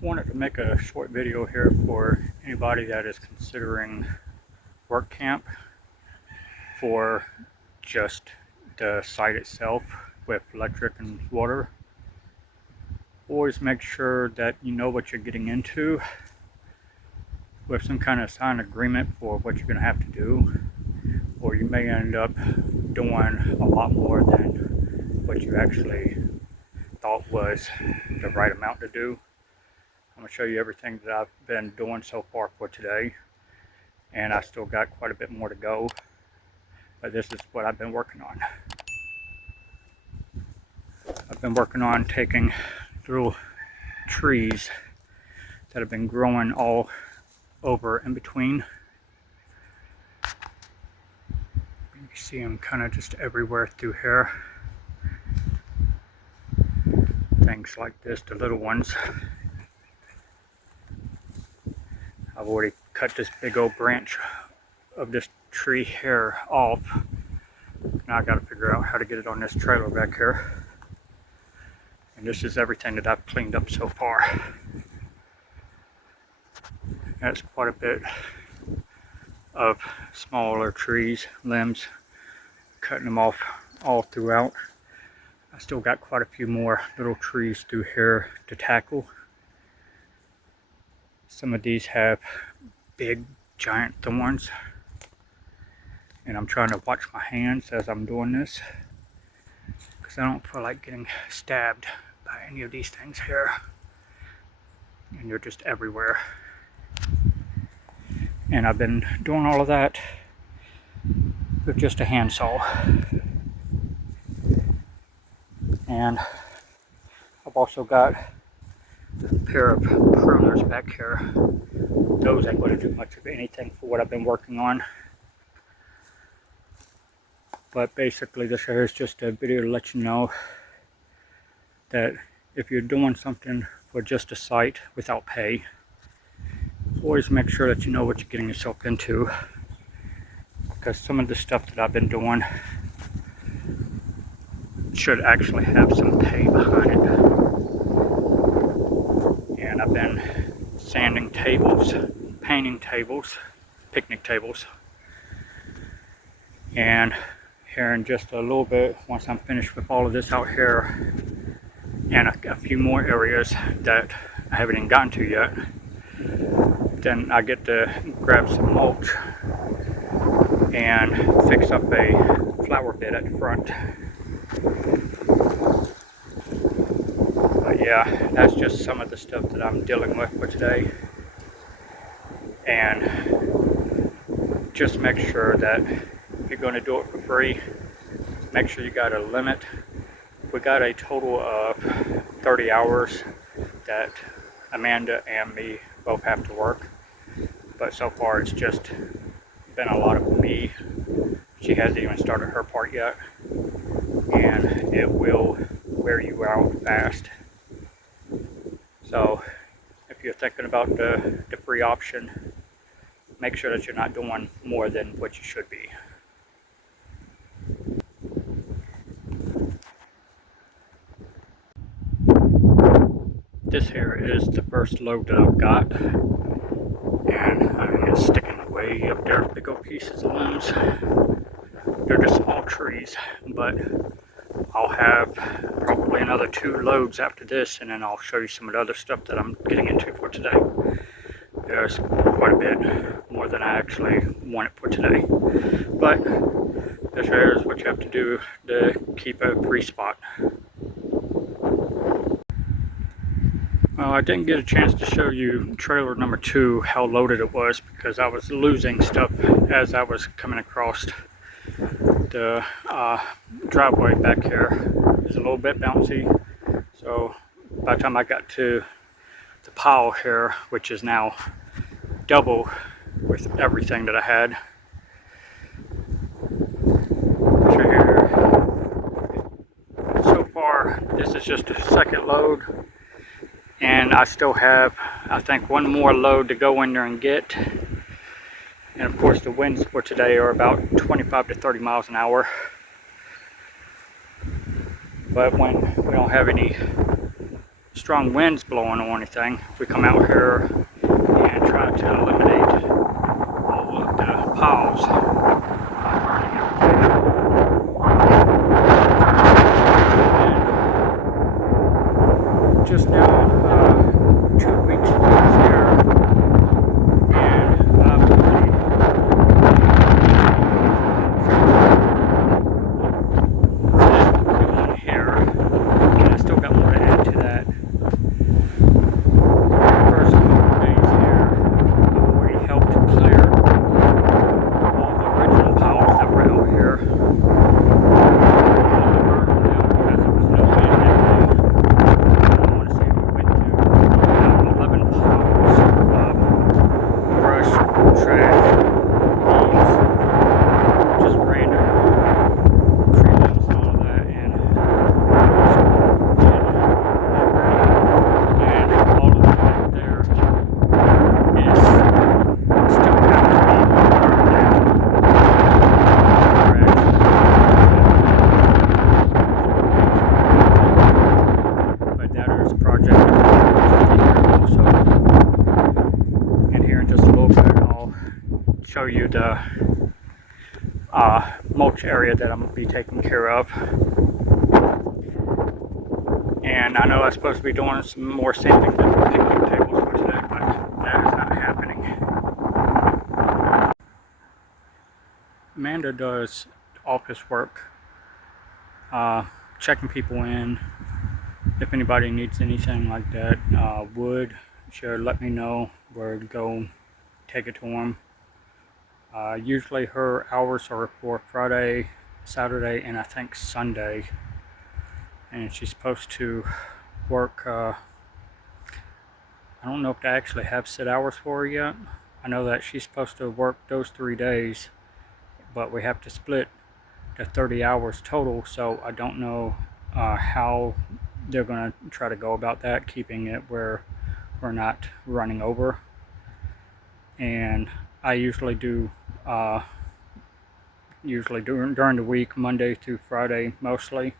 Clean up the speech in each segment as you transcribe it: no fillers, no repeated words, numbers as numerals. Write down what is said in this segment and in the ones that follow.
Wanted to make a short video here for anybody that is considering work camp for just the site itself with electric and water. Always make sure that you know what you're getting into with some kind of signed agreement for what you're going to have to do, or you may end up doing a lot more than what you actually thought was the right amount to do. I'm going to show you everything that I've been doing so far for today, and I still got quite a bit more to go, but this is what I've been working on. I've been working on taking little trees that have been growing all over in between. You see them kind of just everywhere through here. Things like this, the little ones. I've already cut this big old branch of this tree here off. Now I got to figure out how to get it on this trailer back here. And this is everything that I've cleaned up so far. That's quite a bit of smaller trees, limbs, cutting them off all throughout. I still got quite a few more little trees through here to tackle. Some of these have big giant thorns, and I'm trying to watch my hands as I'm doing this because I don't feel like getting stabbed by any of these things here, and they're just everywhere. And I've been doing all of that with just a handsaw, and I've also got a pair of pruners back here. Those ain't going to do much of anything for what I've been working on. But basically this here is just a video to let you know that if you're doing something for just a site without pay, always make sure that you know what you're getting yourself into, because some of the stuff that I've been doing should actually have some pay behind it. And I've been sanding tables, painting tables, picnic tables, and here in just a little bit, once I'm finished with all of this out here and a few more areas that I haven't even gotten to yet, then I get to grab some mulch and fix up a flower bed at the front. But yeah, that's just some of the stuff that I'm dealing with for today. And just make sure that if you're going to do it for free, make sure you got a limit. We got a total of 30 hours that Amanda and me both have to work, but so far it's just been a lot of me. She hasn't even started her part yet, and it will wear you out fast. So if you're thinking about the free option, make sure that you're not doing more than what you should be. This here is the first load that I've got, and I mean, it's sticking way up there, big old pieces of limbs. They're just small trees, but I'll have probably another 2 loads after this, and then I'll show you some of the other stuff that I'm getting into for today. There's quite a bit more than I actually wanted for today, but this here is what you have to do to keep a free spot. Well, I didn't get a chance to show you trailer number 2, how loaded it was, because I was losing stuff as I was coming across the driveway back here. It's a little bit bouncy, so by the time I got to the pile here, which is now double with everything that I had, so here, so far this is just a second load, and I still have, I think, 1 more load to go in there and get. And of course the winds for today are about 25 to 30 miles an hour. But when we don't have any strong winds blowing or anything, if we come out here and try to eliminate all of the piles. And just now, 2 weeks here, and I've already doing here, and I still got more to add to that. First couple days here, I've already helped clear all the original piles that were out here. Burned them out because there was no wind that day. I want to say we went through about 11 piles of brush, trash, leaves, just random tree limbs and all of that, and all of that back there is still have to be burned down. But that is a project also. And here in just a little bit, I'll show you the mulch area that I'm going to be taking care of. And I know I'm supposed to be doing some more sanding than the picnic tables for today, but that is not happening. Amanda does office work, checking people in. If anybody needs anything like that, wood, she'll let me know where to go take it to them. Usually her hours are for Friday, Saturday, and I think Sunday. And she's supposed to work, I don't know if they actually have set hours for her yet. I know that she's supposed to work those 3 days, but we have to split the 30 hours total, so I don't know how they're going to try to go about that, keeping it where we're not running over. And I usually do during the week, Monday through Friday mostly,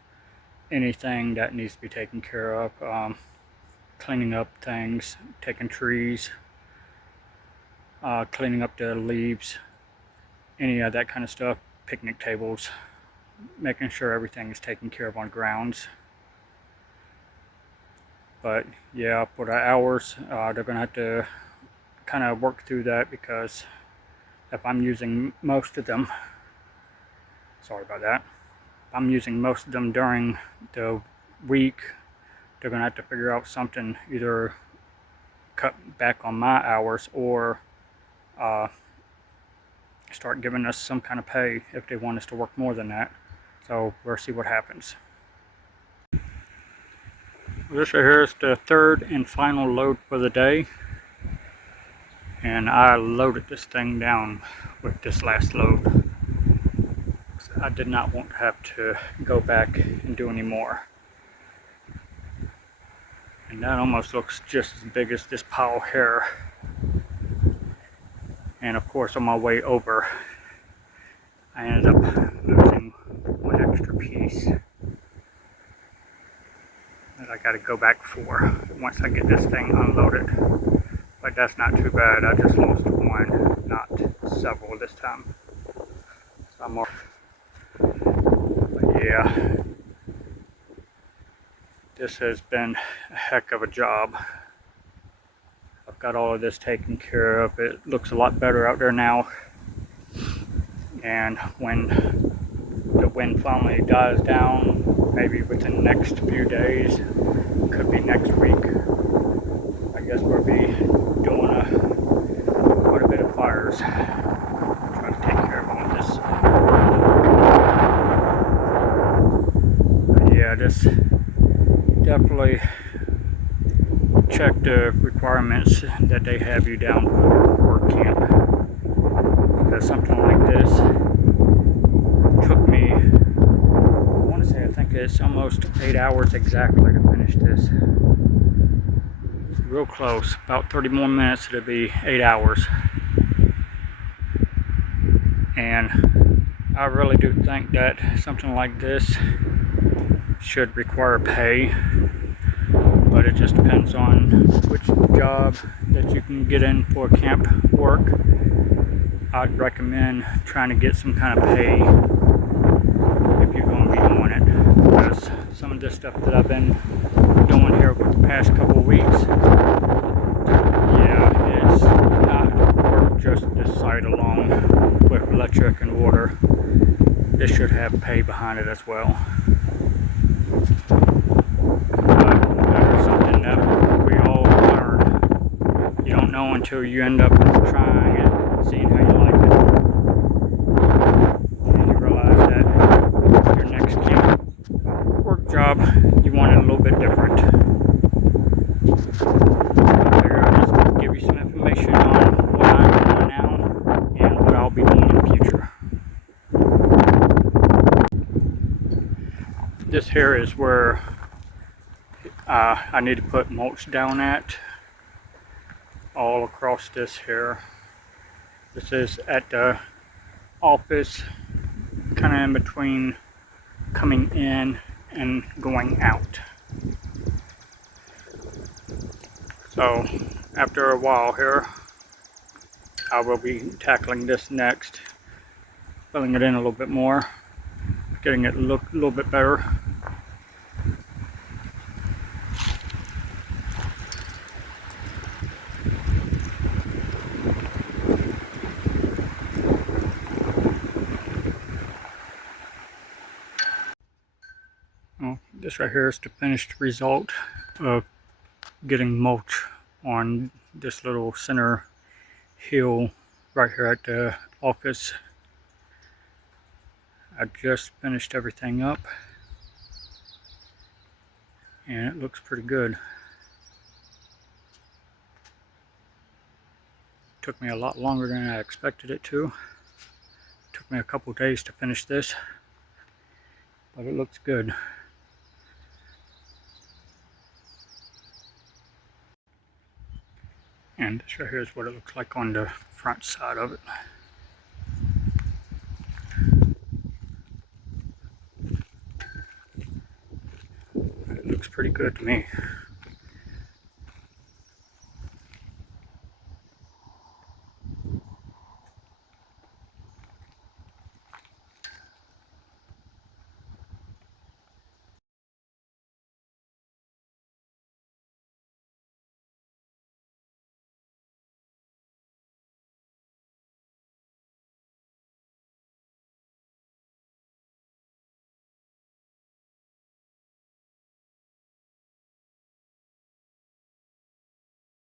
anything that needs to be taken care of, cleaning up things, taking trees, cleaning up the leaves, any of that kind of stuff, picnic tables, making sure everything is taken care of on grounds. But yeah, for the hours, they're going to have to kind of work through that, because if I'm using most of them, sorry about that, if I'm using most of them during the week, they're going to have to figure out something, either cut back on my hours or start giving us some kind of pay if they want us to work more than that. So we'll see what happens. This right here is the third and final load for the day, and I loaded this thing down with this last load. I did not want to have to go back and do any more. And that almost looks just as big as this pile here. And of course, on my way over, I ended up losing one extra piece that I got to go back for once I get this thing unloaded. But that's not too bad. I just lost one, not several this time. So I'm more. But yeah, this has been a heck of a job. I've got all of this taken care of. It looks a lot better out there now. And when the wind finally dies down, maybe within the next few days, could be next week, I guess we'll be doing quite a bit of fires. Try to take care of all of this. But yeah, just definitely check the requirements that they have you down for work camp, because something like this took me, I want to say, I think it's almost 8 hours exactly to finish this. Real close, about 30 more minutes to be 8 hours. And I really do think that something like this should require pay, but it just depends on which job that you can get in for camp work. I'd recommend trying to get some kind of pay if you're going to be doing it, because some of this stuff that I've been doing here for the past couple of weeks, yeah, it's not worth just this site alone with electric and water. This should have pay behind it as well. But there's something that we all learn. You don't know until you end up trying it, seeing how you like it, and you realize that your next camp work job, you want it a little bit different. I figure I'll just give you some information on what I'm doing now and what I'll be doing in the future. This here is where I need to put mulch down at, all across this here. This is at the office, kind of in between coming in and going out. So after a while here, I will be tackling this next, filling it in a little bit more, getting it look a little bit better. Well, this right here is the finished result of getting mulch on this little center hill right here at the office. I just finished everything up and it looks pretty good. Took me a lot longer than I expected it to. Took me a couple days to finish this, but it looks good. And this right here is what it looks like on the front side of it. It looks pretty good to me.